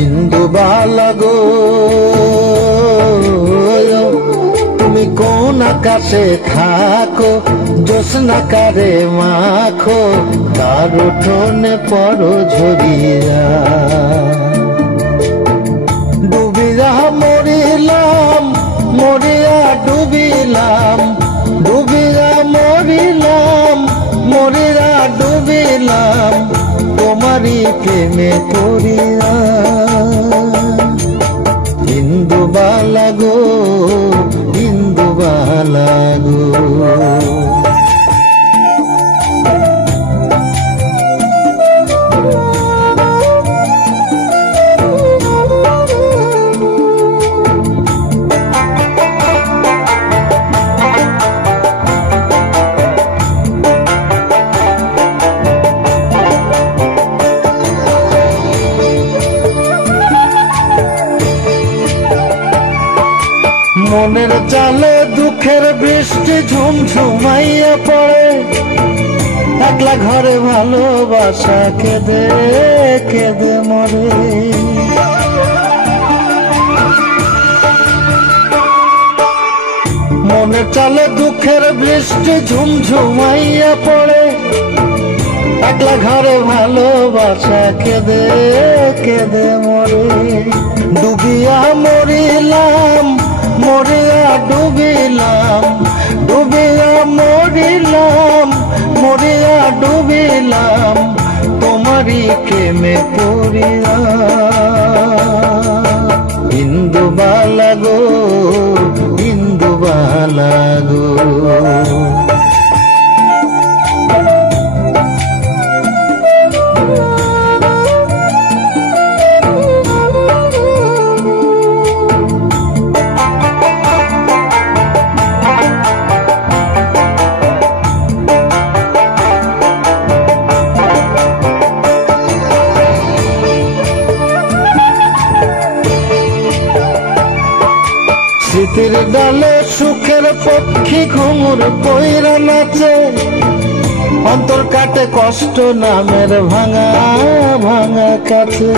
ইন্দুবালা গো তুমি কোন আকাশে থাকো, জ্যোৎস্না কারে মাখো, তার উঠোনে পড়ো ঝরিয়া। ডুবিয়া মরিলাম, মরিয়া ডুবিলাম, ডুবিয়া মরিলাম, মরিয়া ডুবিলাম, তোমারই প্রেমে পড়িয়া। ইন্দুবালা গো, ইন্দুবালা গো। মনের চালে দুঃখের বৃষ্টি ঝুমঝুমাইয়া পড়ে, একলা ঘরে ভালোবাসা কেঁদে কেঁদে মরে। মনের চালে দুঃখের বৃষ্টি ঝুমঝুমাইয়া পড়ে, একলা ঘরে ভালোবাসা কেঁদে কেঁদে মরে। ডুবিয়া মরিলাম, মরিয়া ডুবিলাম, ডুবিয়া মরিলাম, মরিয়া ডুবিলাম, তোমারই প্রেমে পড়িয়া। ইন্দুবালা গো, ইন্দুবালা গো। স্মৃতির ডালে সুখের পক্ষী ঘুঙুর পইরা নাচে, অন্তর কাটে কষ্ট নামের ভাঙা ভাঙা কাছে।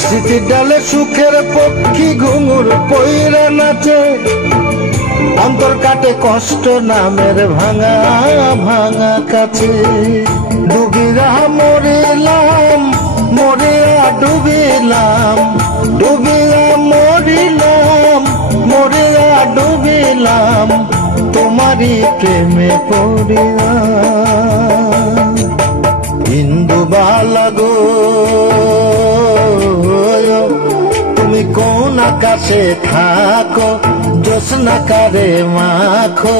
স্মৃতির ডালে সুখের পক্ষী ঘুঙুর পইরা নাচে, অন্তর কাটে কষ্ট নামের ভাঙা ভাঙা কাছে। ডুবিয়া মরিলাম, মরিয়া ডুবিলাম, ডুবিয়া মরিলাম, মরিয়া ডুবিলাম, তোমারই প্রেমে পড়িয়া। ইন্দুবালা গো তুমি কোন আকাশে থাকো, জ্যোৎস্না কারে মাখো,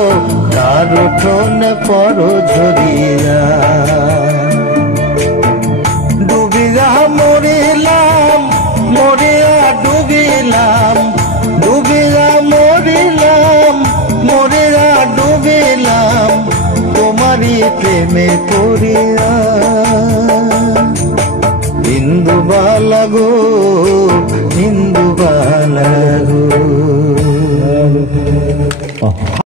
তার উঠোনে পড়ো ঝরিয়া। ডুবিয়া মরিলাম, মরিয়া ডুবিলাম, ডুবিয়া মরিলাম, মরিয়া ডুবিলাম, তোমারই প্রেমে পড়িয়া। ইন্দুবালা গো, ইন্দুবালা গো।